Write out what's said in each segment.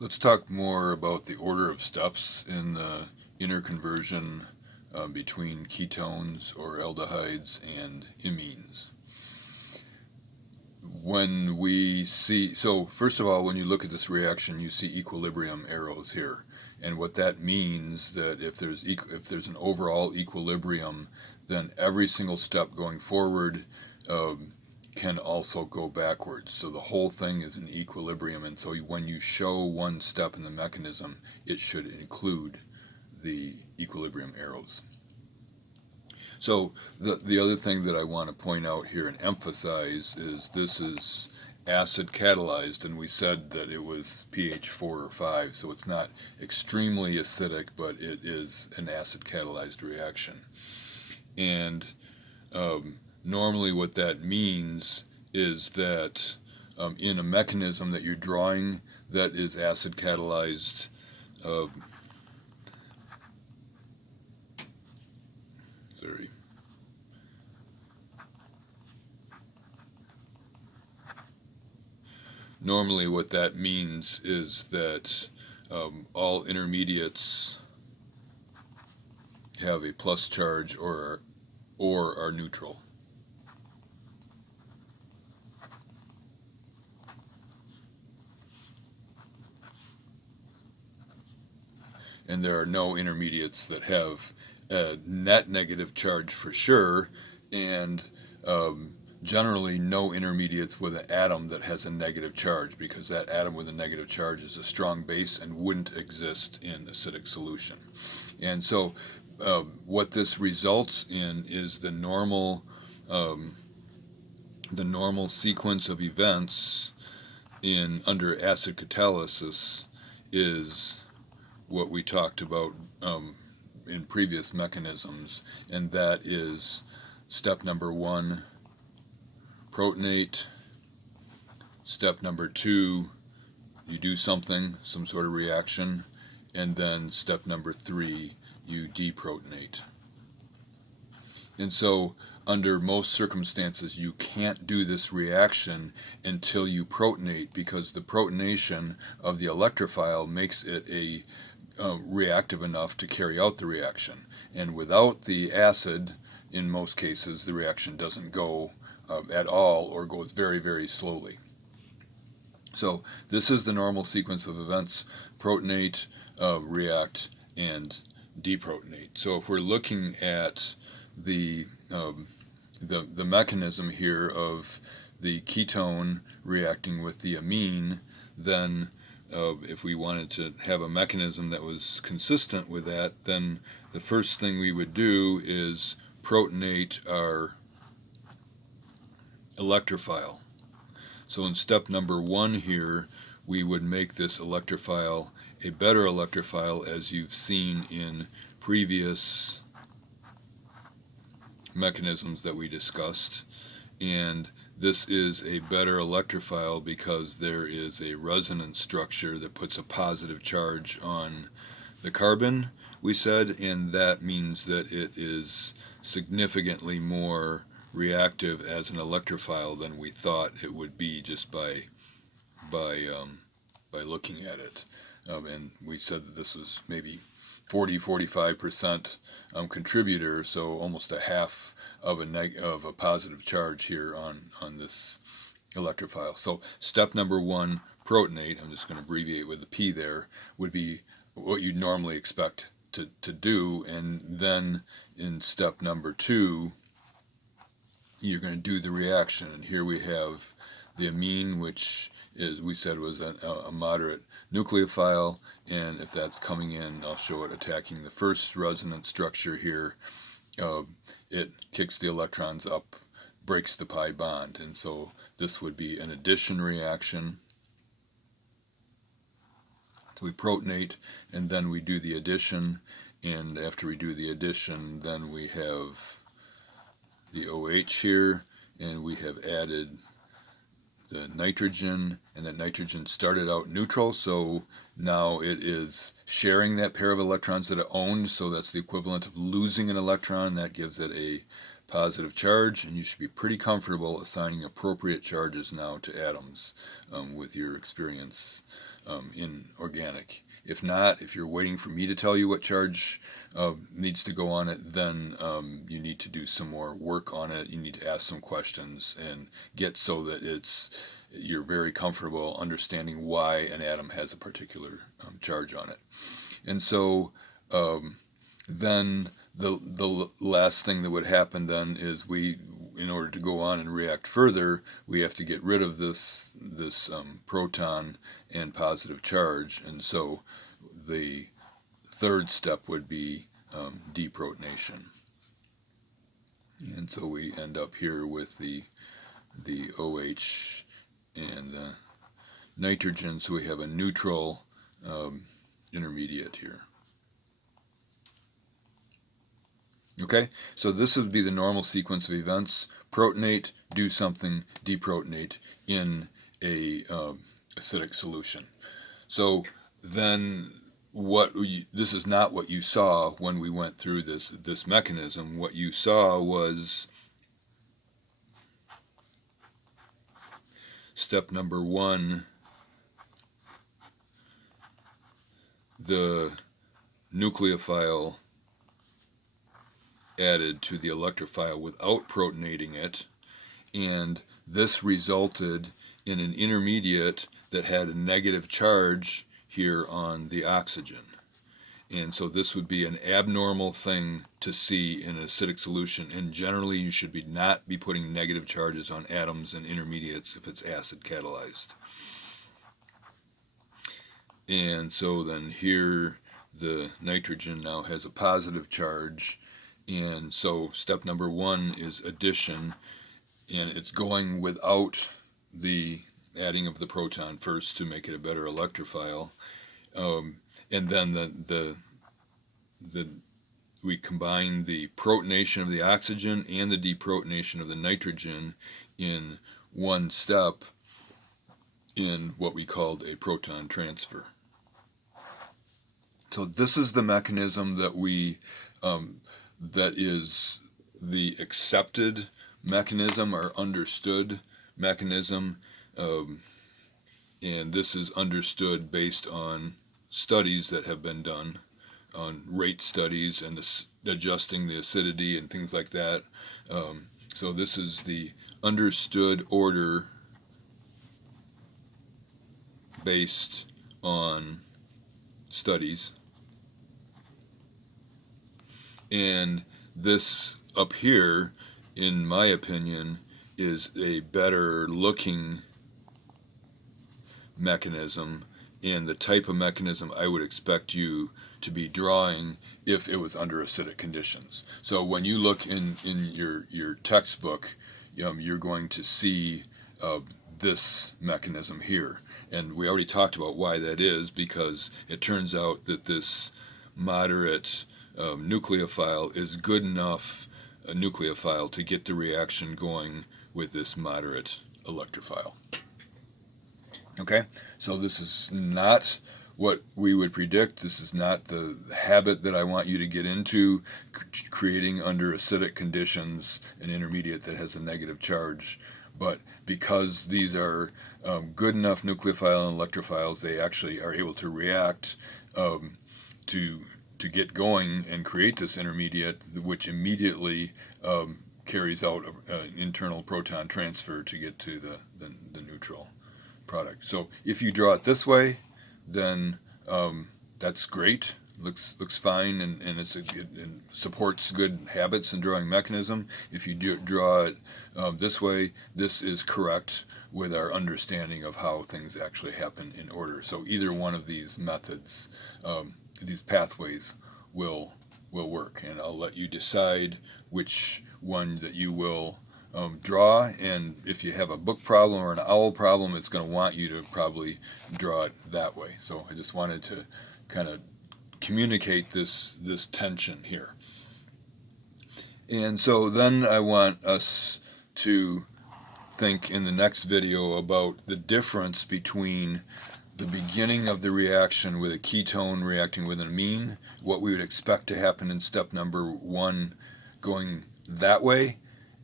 Let's talk more about the order of steps in the interconversion between ketones or aldehydes and imines. So first of all, when you look at this reaction, you see equilibrium arrows here. And what that means that if there's an overall equilibrium, then every single step going forward can also go backwards. So the whole thing is in equilibrium, and so when you show one step in the mechanism, it should include the equilibrium arrows. So the other thing that I want to point out here and emphasize is this is acid catalyzed, and we said that it was pH 4 or 5, so it's not extremely acidic, but it is an acid catalyzed reaction. And normally what that means is that in a mechanism that you're drawing that is acid catalyzed, normally what that means is that all intermediates have a plus charge or are neutral. And there are no intermediates that have a net negative charge for sure, and generally no intermediates with an atom that has a negative charge, because that atom with a negative charge is a strong base and wouldn't exist in acidic solution. And so what this results in is the normal sequence of events under acid catalysis is what we talked about in previous mechanisms, and that is step number 1, protonate. Step number 2, you do some sort of reaction, and then step number 3, you deprotonate. And so under most circumstances you can't do this reaction until you protonate, because the protonation of the electrophile makes it reactive enough to carry out the reaction. And without the acid, in most cases, the reaction doesn't go at all, or goes very, very slowly. So this is the normal sequence of events: protonate, react, and deprotonate. So if we're looking at the mechanism here of the ketone reacting with the amine, then if we wanted to have a mechanism that was consistent with that, then the first thing we would do is protonate our electrophile. So in step number 1 here, we would make this electrophile a better electrophile, as you've seen in previous mechanisms that we discussed. And this is a better electrophile because there is a resonance structure that puts a positive charge on the carbon, we said, and that means that it is significantly more reactive as an electrophile than we thought it would be just by looking at it. And we said that this was maybe 40-45% contributor, so almost a half of a positive charge here on this electrophile. So step number 1, protonate, I'm just going to abbreviate with the P there, would be what you'd normally expect to do. And then in step number 2, you're going to do the reaction. And here we have the amine, which is, we said, was a moderate nucleophile, and if that's coming in, I'll show it attacking the first resonance structure here. It kicks the electrons up, breaks the pi bond, and so this would be an addition reaction. So we protonate, and then we do the addition, and after we do the addition, then we have the OH here, and we have added the nitrogen, and that nitrogen started out neutral, so now it is sharing that pair of electrons that it owned, so that's the equivalent of losing an electron. That gives it a positive charge, and you should be pretty comfortable assigning appropriate charges now to atoms with your experience in organic. If not, if you're waiting for me to tell you what charge needs to go on it, then you need to do some more work on it. You need to ask some questions and get so that you're very comfortable understanding why an atom has a particular charge on it. And so then the last thing that would happen then is in order to go on and react further, we have to get rid of this proton and positive charge, and so the third step would be deprotonation. And so we end up here with the OH and nitrogen, so we have a neutral intermediate here. Okay, so this would be the normal sequence of events: protonate, do something, deprotonate in a acidic solution. So then this is not what you saw when we went through this mechanism. What you saw was step number 1, the nucleophile added to the electrophile without protonating it, and this resulted in an intermediate that had a negative charge here on the oxygen. And so this would be an abnormal thing to see in an acidic solution, and generally you should not be putting negative charges on atoms and intermediates if it's acid catalyzed. And so then here the nitrogen now has a positive charge, and so step number 1 is addition, and it's going without the adding of the proton first to make it a better electrophile, and then we combine the protonation of the oxygen and the deprotonation of the nitrogen in one step in what we called a proton transfer. So this is the mechanism that is the accepted mechanism or understood mechanism, and this is understood based on studies that have been done, on rate studies and adjusting the acidity and things like that. So this is the understood order based on studies. And this up here, in my opinion, is a better looking mechanism, and the type of mechanism I would expect you to be drawing if it was under acidic conditions. So when you look in your textbook, you're going to see this mechanism here. And we already talked about why that is, because it turns out that this moderate nucleophile is good enough a nucleophile to get the reaction going with this moderate electrophile. Okay, so this is not what we would predict. This is not the habit that I want you to get into, creating under acidic conditions an intermediate that has a negative charge. But because these are good enough nucleophile and electrophiles, they actually are able to react to get going and create this intermediate, which immediately carries out an internal proton transfer to get to the neutral product. So if you draw it this way, then that's great. Looks fine, and it supports good habits in drawing mechanism. If you draw it this way, this is correct with our understanding of how things actually happen in order. So either one of these methods, these pathways will work, and I'll let you decide which one that you will draw. And if you have a book problem or an OWL problem, it's going to want you to probably draw it that way. So I just wanted to kind of communicate this tension here. And so then I want us to think in the next video about the difference between the beginning of the reaction with a ketone reacting with an amine, what we would expect to happen in step number 1 going that way,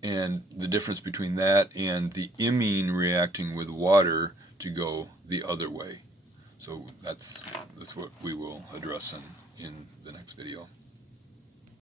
and the difference between that and the imine reacting with water to go the other way. So that's what we will address in the next video.